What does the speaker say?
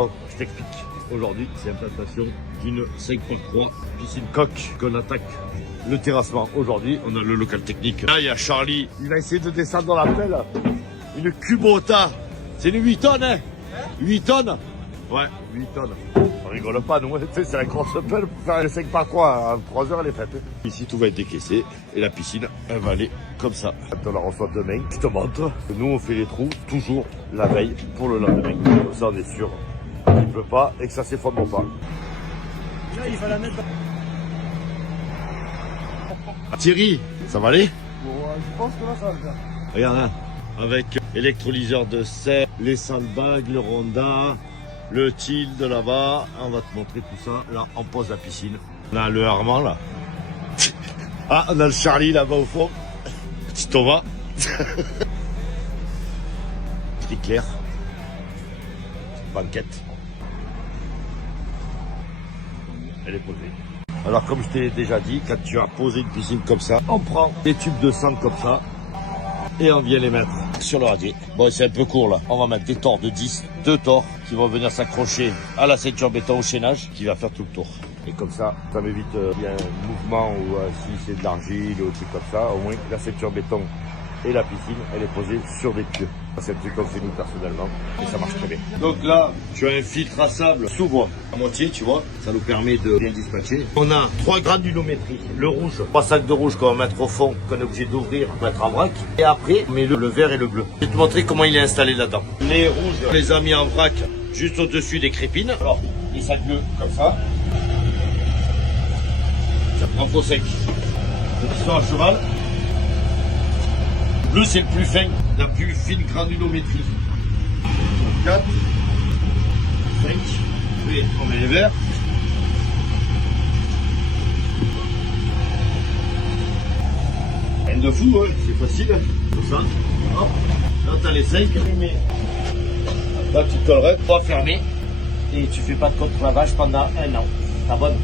Oh, je t'explique. Aujourd'hui, c'est l'implantation d'une 5x3 piscine coque qu'on attaque le terrassement. Aujourd'hui, on a le local technique. Là, il y a Charlie. Il a essayé de descendre dans la pelle. Une Kubota. C'est une 8 tonnes, hein? 8 tonnes? Ouais, 8 tonnes. On rigole pas, nous. C'est la grosse pelle pour faire les 5x3. En 3 heures, elle est faite. Ici, tout va être décaissé. Et la piscine, elle va aller comme ça. Quand on la reçoit demain, je te montre. Nous, on fait les trous toujours la veille pour le lendemain. Comme ça, on est sûr qu'il ne pleut pas et que ça s'effondre pas. Là, il va la mettre. Thierry, ça va aller? Bon, je pense que là, ça va le faire. Regarde, hein, avec électrolyseur de sel, les sandbags, le ronda, le til de là-bas. On va te montrer tout ça. Là, on pose la piscine. On a le Armand, là. Ah, on a le Charlie, là-bas, au fond. Petit Thomas. Petit Claire. Banquette. Elle est posée. Alors, comme je t'ai déjà dit, quand tu as posé une piscine comme ça, on prend des tubes de sang comme ça et on vient les mettre sur le radier. Bon, c'est un peu court là. On va mettre des tors de 10, 2 tors qui vont venir s'accrocher à la ceinture béton au chaînage qui va faire tout le tour. Et comme ça m'évite il y a un mouvement ou si c'est de l'argile ou un truc comme ça, au moins la ceinture béton et la piscine, elle est posée sur des pieux. C'est un truc qu'on fait nous personnellement et ça marche très bien. Donc là, tu as un filtre à sable sous bois à moitié, tu vois, ça nous permet de bien dispatcher. On a 3 granulométries, le rouge, 3 sacs de rouge qu'on va mettre au fond, qu'on est obligé d'ouvrir, mettre en vrac. Et après, on met le vert et le bleu. Je vais te montrer comment il est installé là-dedans. Les rouges, on les a mis en vrac juste au-dessus des crépines. Alors, les sacs bleus comme ça. Ça prend faux sec. Le piston à cheval. Bleu, c'est le plus fin, la plus fine granulométrie. 4, 5, et on met les verts. Rien de fou, hein, c'est facile. Comme ça. Hop. Là, tu as les 5. Là, tu te collerais, pas fermé. Et tu fais pas de contre-lavage pendant 1 an. T'abonnes.